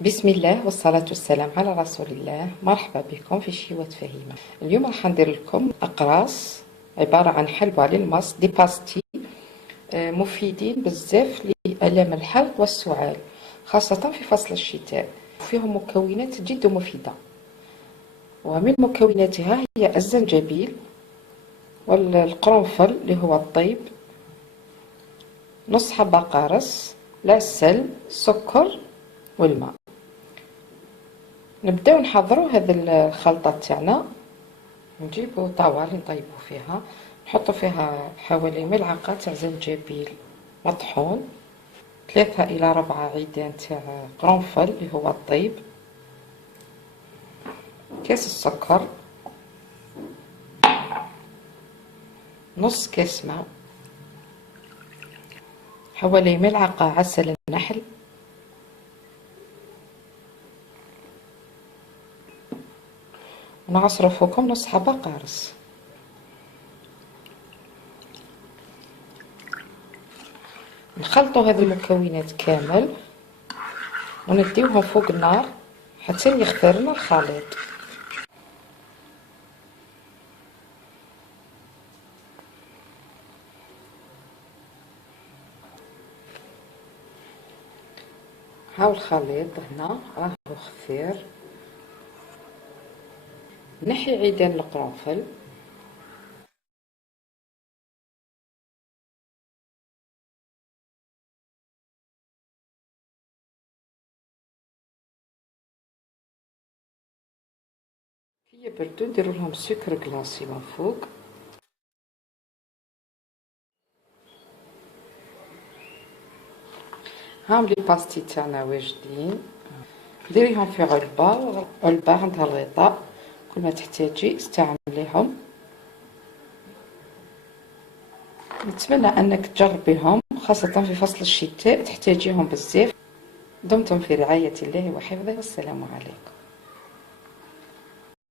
بسم الله والصلاة والسلام على رسول الله. مرحبا بكم في شيوة فهيمة. اليوم راح ندير لكم أقراص عبارة عن حلوى للمص دي باستي مفيدين بزاف لآلام الحلق والسعال، خاصة في فصل الشتاء. فيهم مكونات جد مفيدة، ومن مكوناتها هي الزنجبيل والقرنفل اللي هو الطيب، نص حبة قارص، العسل، السكر والماء. نبداو نحضروا هذه الخلطه تاعنا. نجيبوا طاوله نطيبوا فيها، نحطوا فيها حوالي ملعقه تاع زنجبيل مطحون، 3 إلى 4 عيدان تاع قرنفل اللي هو الطيب، كاس السكر، نص كاس ماء، حوالي ملعقه عسل النحل، ونعصر فوقهم نص حبة قارص. نخلطوا هذه المكونات كامل ونديوهم فوق النار حتى يختار لنا الخليط. هاو الخليط هنا راهو خفير. نحي عيدان القرنفل، كي يبردو نديرو لهم سكر كلاصي من فوق. هاهم لي باستي تاعنا واجدين. ديريهم في علبة عندها الغطاء، كل ما تحتاجي استعمليهم. نتمنى انك تجربيهم، خاصة في فصل الشتاء تحتاجيهم بزاف. دمتم في رعاية الله وحفظه، والسلام عليكم.